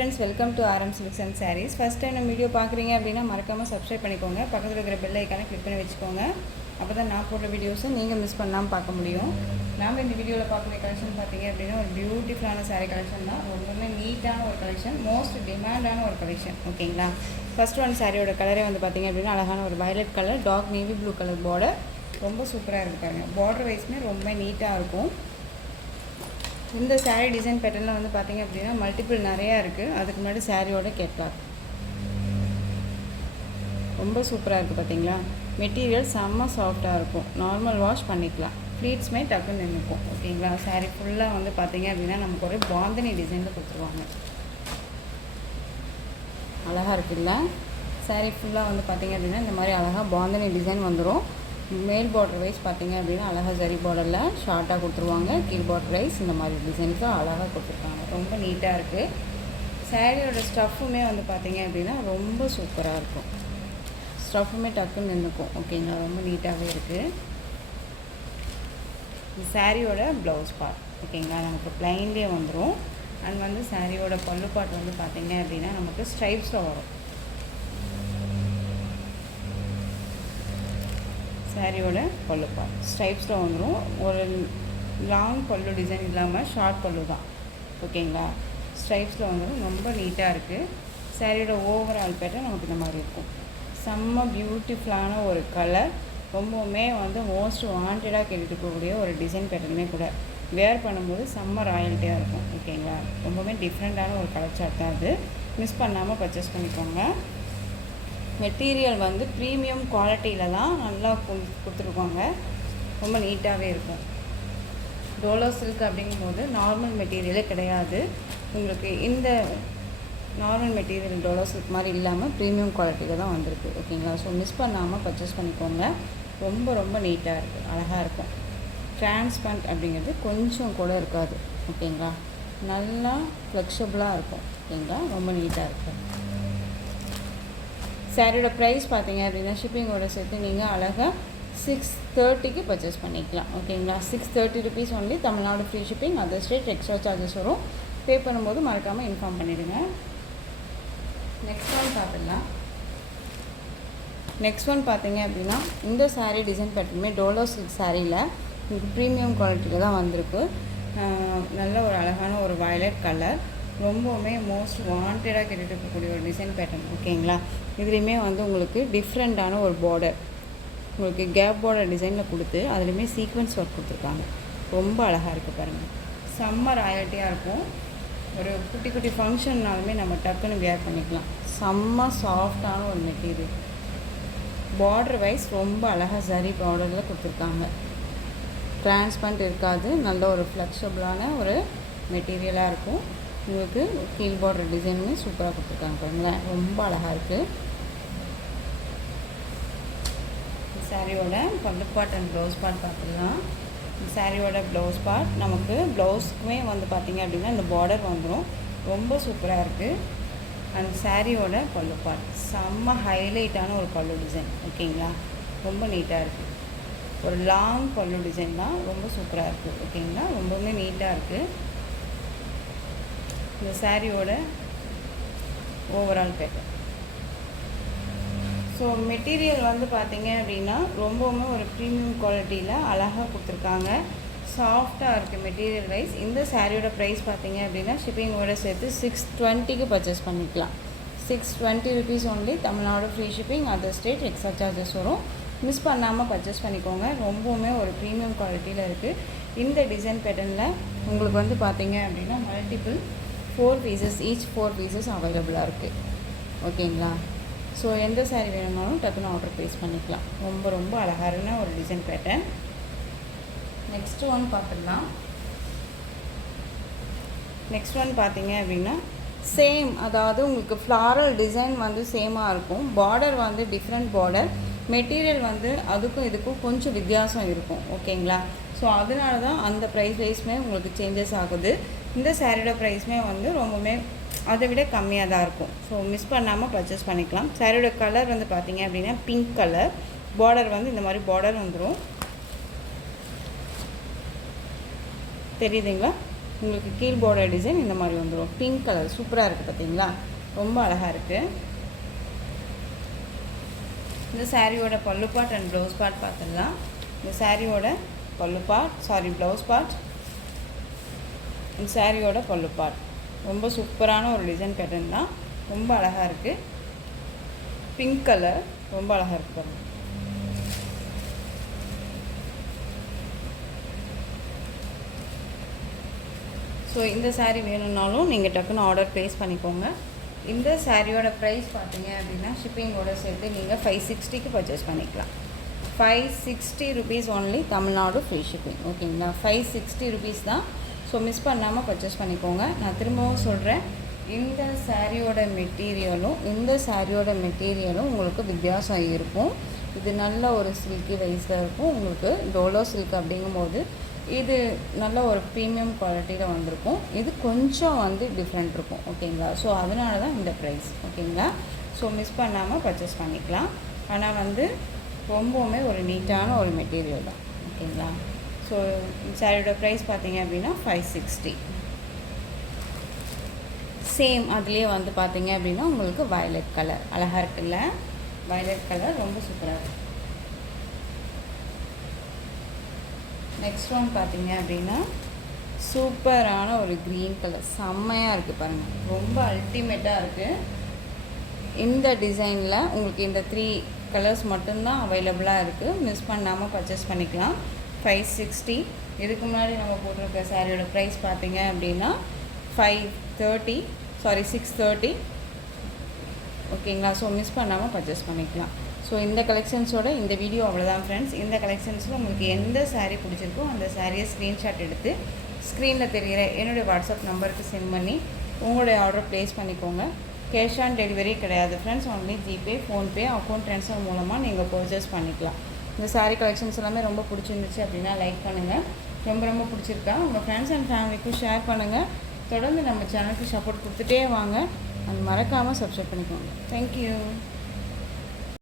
friends, welcome to RM Silks and Sarees. First time நம்ம video பார்க்குறீங்க அப்படின்னா மறக்காமல் சப்ஸ்கிரைப் பண்ணிக்கோங்க. பக்கத்தில் இருக்கிற பெல் ஐக்கானை கிளிக் பண்ணி வச்சுக்கோங்க. அப்போ தான் நான் போடுற வீடியோஸை நீங்கள் மிஸ் பண்ணாமல் பார்க்க முடியும். நாம் இந்த வீடியோவில் பார்க்குற கலெக்ஷன் பார்த்தீங்க அப்படின்னா ஒரு பியூட்டிஃபுல்லான சாரீ கலெக்ஷன் தான். ரொம்பவே நீட்டான ஒரு கலெக்ஷன், மோஸ்ட் டிமாண்டான ஒரு கலெக்ஷன். ஓகேங்களா? ஃபர்ஸ்ட் ஒன் சாரியோட கலரே வந்து பார்த்திங்க அப்படின்னா அழகான ஒரு violet colour, dark navy blue colour border. ரொம்ப சூப்பராக இருக்குது பாருங்க. பார்டர் வைஸ்மே ரொம்ப நீட்டாக இருக்கும். இந்த சாரீ டிசைன் பேட்டர்னில் வந்து பார்த்திங்க அப்படின்னா மல்டிபிள் நிறையா இருக்குது. அதுக்கு முன்னாடி சாரியோட கேட்லாக் ரொம்ப சூப்பராக இருக்குது பார்த்தீங்களா. மெட்டீரியல் செம்ம சாஃப்டாக இருக்கும். நார்மல் வாஷ் பண்ணிக்கலாம். ஃப்ளீட்ஸுமே டக்குன்னு நின்றுக்கும். ஓகேங்களா? சாரீ ஃபுல்லாக வந்து பார்த்திங்க அப்படின்னா நமக்கு ஒரு பாந்தினி டிசைனில் கொடுத்துருவாங்க. அழகாக இருக்குல்ல. சாரீ ஃபுல்லாக வந்து பார்த்திங்க அப்படின்னா இந்த மாதிரி அழகாக பாந்தினி டிசைன் வந்துடும். மேல் பார்டர் வைஸ் பார்த்திங்க அப்படின்னா அழகாக ஜரி பார்டரில் ஷார்ட்டாக கொடுத்துருவாங்க. கீழ் பார்டர் வைஸ் இந்த மாதிரி டிசைன்ஸும் அழகாக கொடுத்துருக்காங்க. ரொம்ப நீட்டாக இருக்குது. சாரியோட ஸ்டஃப்புமே வந்து பார்த்திங்க அப்படின்னா ரொம்ப சூப்பராக இருக்கும். ஸ்டஃப்புமே டக்குன்னு நின்றுக்கும். ஓகேங்களா? ரொம்ப நீட்டாகவே இருக்குது. சாரியோட ப்ளவுஸ் பார்ட் ஓகேங்களா நமக்கு ப்ளைன்லேயே வந்துடும். அண்ட் வந்து சாரியோட பல்லு பார்ட் வந்து பார்த்திங்க அப்படின்னா நமக்கு ஸ்ட்ரைப்ஸில் வரும். சாரியோட பல்லு பார்ட் ஸ்ட்ரைப்ஸில் வந்துடும். ஒரு லாங் பல்லு டிசைன் இல்லாமல் ஷார்ட் பல்லு தான். ஓகேங்களா? ஸ்ட்ரைப்ஸில் வந்துடும். ரொம்ப நீட்டாக இருக்குது. சாரியோட ஓவரால் பேட்டர்ன் நமக்கு இந்த மாதிரி இருக்கும். செம்ம பியூட்டிஃபுல்லான ஒரு கலர். ரொம்பவுமே வந்து மோஸ்ட் வாண்டடாக கேட்டுக்கக்கூடிய ஒரு டிசைன் பேட்டர்னுமே கூட. வேர் பண்ணும்போது செம்ம ராயல்ட்டியாக இருக்கும். ஓகேங்களா? ரொம்பவுமே டிஃப்ரெண்ட்டான ஒரு கலர் சார்ட் தான் அது. மிஸ் பண்ணாமல் பர்ச்சேஸ் பண்ணிக்கோங்க. மெட்டீரியல் வந்து ப்ரீமியம் குவாலிட்டியில் தான் நல்லா கொடுத்துருக்காங்க. ரொம்ப நீட்டாகவே இருக்கும். டோலோ சில்க் அப்படிங்கும்போது நார்மல் மெட்டீரியலே கிடையாது. உங்களுக்கு இந்த நார்மல் மெட்டீரியல் டோலோ சில்க் மாதிரி இல்லாமல் ப்ரீமியம் குவாலிட்டியில் தான் வந்திருக்கு. ஓகேங்களா? ஸோ மிஸ் பண்ணாமல் பர்ச்சேஸ் பண்ணிக்கோங்க. ரொம்ப ரொம்ப நீட்டாக இருக்குது. அழகாக இருக்கும். டிரான்ஸ்பரண்ட் அப்படிங்கிறது கொஞ்சம் கூட இருக்காது. ஓகேங்களா? நல்லா ஃப்ளெக்சிபிளாக இருக்கும். ஓகேங்களா? ரொம்ப நீட்டாக இருக்கும். சாரியோட ப்ரைஸ் பார்த்தீங்க அப்படின்னா ஷிப்பிங்கோட சேர்த்து நீங்கள் அழகாக 630க்கு பர்ச்சேஸ் பண்ணிக்கலாம். ஓகேங்களா? 630 rupees only. Tamil Nadu free shipping. Other state extra charges வரும். பே பண்ணும்போது மறக்காமல் இன்ஃபார்ம் பண்ணிவிடுங்க. நெக்ஸ்ட் ஒன் பார்த்துடலாம். நெக்ஸ்ட் ஒன் பார்த்தீங்க அப்படின்னா இந்த சாரீ டிசைன் பேட்டர்னுமே டோலோ சில்க் சாரியில் உங்களுக்கு ப்ரீமியம் குவாலிட்டியில் தான் வந்திருக்கு. நல்ல ஒரு அழகான ஒரு வயலட் கலர். ரொம்பவுமே மோஸ்ட் வாண்டடாக கேட்டுட்டு இருக்கக்கூடிய ஒரு டிசைன் பேட்டர்ன். ஓகேங்களா? இதுலேயுமே வந்து உங்களுக்கு டிஃப்ரெண்ட்டான ஒரு பார்டர், உங்களுக்கு கேப் பார்டர் டிசைனில் கொடுத்து அதுலேயுமே சீக்வன்ஸ் ஒர்க் கொடுத்துருக்காங்க. ரொம்ப அழகாக இருக்குது பாருங்கள். செம்ம ராயல்ட்டியாக இருக்கும். ஒரு குட்டி குட்டி ஃபங்க்ஷன்னாலுமே நம்ம டக்குன்னு வேர் பண்ணிக்கலாம். செம்ம சாஃப்டான ஒரு மெட்டீரியல். பார்டர் வைஸ் ரொம்ப அழகாக சரி பார்டரில் கொடுத்துருக்காங்க. டிரான்ஸ்பரண்ட் இருக்காது. நல்ல ஒரு ஃப்ளெக்சிபிளான ஒரு மெட்டீரியலாக இருக்கும். உங்களுக்கு கீழ் பார்டர் டிசைனுமே சூப்பராக கொடுத்துருக்காங்க பாருங்களேன். ரொம்ப அழகாக இருக்குது. சாரியோட பல்லு பார்ட் அண்ட் ப்ளவுஸ் பார்ட் பார்த்துக்கலாம். சாரியோட ப்ளவுஸ் பார்ட் நமக்கு ப்ளவுஸ்க்குமே வந்து பார்த்திங்க அப்படின்னா இந்த பார்டர் வந்துடும். ரொம்ப சூப்பராக இருக்குது. அண்ட் சாரியோட பல்லு பார்ட் செம்ம ஹைலைட்டான ஒரு பல்லு டிசைன். ஓகேங்களா? ரொம்ப நீட்டாக இருக்குது. ஒரு லாங் பல்லு டிசைன் தான். ரொம்ப சூப்பராக இருக்குது. ஓகேங்களா? ரொம்பவுமே நீட்டாக இருக்குது. இந்த சாரியோட ஓவரால் பேட்டர்ன். ஸோ மெட்டீரியல் வந்து பார்த்திங்க அப்படின்னா ரொம்பவுமே ஒரு ப்ரீமியம் குவாலிட்டியில் அழகாக கொடுத்துருக்காங்க. சாஃப்டாக இருக்குது மெட்டீரியல் வைஸ். இந்த சாரியோட ப்ரைஸ் பார்த்திங்க அப்படின்னா ஷிப்பிங்கோட சேர்த்து 620க்கு பர்ச்சேஸ் பண்ணிக்கலாம். 620 rupees only. Tamil Nadu free shipping. Other state extra charges வரும். மிஸ் பண்ணாமல் பர்ச்சேஸ் பண்ணிக்கோங்க. ரொம்பவுமே ஒரு ப்ரீமியம் குவாலிட்டியில் இருக்குது. இந்த டிசைன் பேட்டர்னில் உங்களுக்கு வந்து பார்த்திங்க அப்படின்னா மல்டிபிள் 4 பீசஸ், ஈச் 4 பீசஸ் அவைலபிளாக இருக்குது. ஓகேங்களா? ஸோ எந்த சாரீ வேணுமாலும் டக்குன்னு ஆர்டர் ப்ளேஸ் பண்ணிக்கலாம். ரொம்ப ரொம்ப அழகான ஒரு டிசைன் பேட்டர்ன். நெக்ஸ்ட் ஒன் பார்த்துடலாம். நெக்ஸ்ட் ஒன் பார்த்தீங்க அப்படின்னா சேம், அதாவது உங்களுக்கு ஃப்ளாரல் டிசைன் வந்து சேமாக இருக்கும். பார்டர் வந்து டிஃப்ரெண்ட் பார்டர். மெட்டீரியல் வந்து அதுக்கும் இதுக்கும் கொஞ்சம் வித்தியாசம் இருக்கும். ஓகேங்களா? ஸோ அதனால தான் அந்த ப்ரைஸ் வைஸ்மே உங்களுக்கு சேஞ்சஸ் ஆகுது. இந்த சாரியோட ப்ரைஸ்மே வந்து ரொம்பவுமே அதை விட கம்மியாக தான் இருக்கும். ஸோ மிஸ் பண்ணாமல் பர்ச்சேஸ் பண்ணிக்கலாம். சாரியோட கலர் வந்து பார்த்திங்க அப்படின்னா பிங்க் கலர். பார்டர் வந்து இந்த மாதிரி பார்டர் வந்துடும். தெரியுதுங்களா? உங்களுக்கு கீழ் பார்டர் டிசைன் இந்த மாதிரி வந்துடும். பிங்க் கலர் சூப்பராக இருக்குது பார்த்தீங்களா, ரொம்ப அழகாக இருக்குது. இந்த சாரியோட பல்லு பார்ட் அண்ட் ப்ளவுஸ் பார்ட் பார்த்துடலாம். இந்த சாரியோட பல்லு பார்ட் ப்ளவுஸ் பார்ட், இந்த சாரியோட பல்லு பார்ட் ரொம்ப சூப்பரான ஒரு டிசைன் பேட்டர்ன் தான், ரொம்ப அழகாக இருக்குது. பிங்க் கலர் ரொம்ப அழகாக இருக்குது பாருங்கள். ஸோ இந்த சாரீ வேணும்னாலும் நீங்கள் டக்குன்னு ஆர்டர் ப்ளேஸ் பண்ணிக்கோங்க. இந்த சாரியோட ப்ரைஸ் பார்த்தீங்க அப்படின்னா ஷிப்பிங்கோட சேர்த்து நீங்கள் 560க்கு பர்ச்சேஸ் பண்ணிக்கலாம். 560 rupees only, Tamil Nadu free shipping. ஓகேங்களா, 560 rupees தான். ஸோ மிஸ் பண்ணாமல் பர்ச்சேஸ் பண்ணிக்கோங்க. நான் திரும்பவும் சொல்கிறேன், இந்த சாரியோட மெட்டீரியலும் உங்களுக்கு வித்தியாசம் இருக்கும். இது நல்ல ஒரு சில்கி வைஸாக இருக்கும். உங்களுக்கு டோலோ சில்க் அப்படிங்கும்போது இது நல்ல ஒரு ப்ரீமியம் குவாலிட்டியில் வந்திருக்கும். இது கொஞ்சம் டிஃப்ரெண்ட் இருக்கும். ஓகேங்களா, ஸோ அதனால தான் இந்த ப்ரைஸ். ஓகேங்களா, ஸோ மிஸ் பண்ணாமல் பர்ச்சேஸ் பண்ணிக்கலாம். ஆனால் ரொம்பவுமே ஒரு நீட்டான ஒரு மெட்டீரியல் தான். ஓகேங்களா, ஸோ சாரியோட ப்ரைஸ் பார்த்தீங்க அப்படின்னா 560. சேம் அதுலேயே பார்த்தீங்க அப்படின்னா உங்களுக்கு வயலட் கலர் அழகாக இருக்குல்ல, வயலட் கலர் ரொம்ப சூப்பராக இருக்குது. நெக்ஸ்ட் ஒன் பார்த்தீங்க அப்படின்னா சூப்பரான ஒரு க்ரீன் கலர், செம்மையாக இருக்குது பாருங்கள், ரொம்ப அல்டிமேட்டாக இருக்குது. இந்த டிசைனில் உங்களுக்கு இந்த 3 கலர்ஸ் மட்டும்தான் அவைலபிளாக இருக்குது. மிஸ் பண்ணாமல் பர்ச்சேஸ் பண்ணிக்கலாம். 560. இதுக்கு முன்னாடி நம்ம போட்டிருக்க சாரியோட ப்ரைஸ் பார்த்தீங்க அப்படின்னா 630. ஓகேங்களா, ஸோ மிஸ் பண்ணாமல் பர்ச்சேஸ் பண்ணிக்கலாம். ஸோ இந்த கலெக்ஷன்ஸோட இந்த வீடியோ அவ்வளோதான் ஃப்ரெண்ட்ஸ். இந்த கலெக்ஷன்ஸில் உங்களுக்கு எந்த சாரீ பிடிச்சிருக்கோ அந்த சாரியை ஸ்க்ரீன்ஷாட் எடுத்து ஸ்க்ரீனில் தெரிகிற என்னுடைய வாட்ஸ்அப் நம்பருக்கு சென்ட் பண்ணி உங்களுடைய ஆர்டர் ப்ளேஸ் பண்ணிக்கோங்க. கேஷ் ஆன் டெலிவரி கிடையாது friends, only GPay, PhonePe, account transfer மூலமாக நீங்கள் பர்ச்சேஸ் பண்ணிக்கலாம். இந்த சாரீ கலெக்ஷன்ஸ் எல்லாமே ரொம்ப பிடிச்சிருந்துச்சு அப்படின்னா லைக் பண்ணுங்கள். ரொம்ப பிடிச்சிருக்கா உங்கள் ஃப்ரெண்ட்ஸ் அண்ட் ஃபேமிலிக்கும் ஷேர் பண்ணுங்கள். தொடர்ந்து நம்ம சேனலுக்கு சப்போர்ட் கொடுத்துட்டே வாங்க. அது மறக்காமல் சப்ஸ்கிரைப் பண்ணிக்கோங்க. தேங்க்யூ.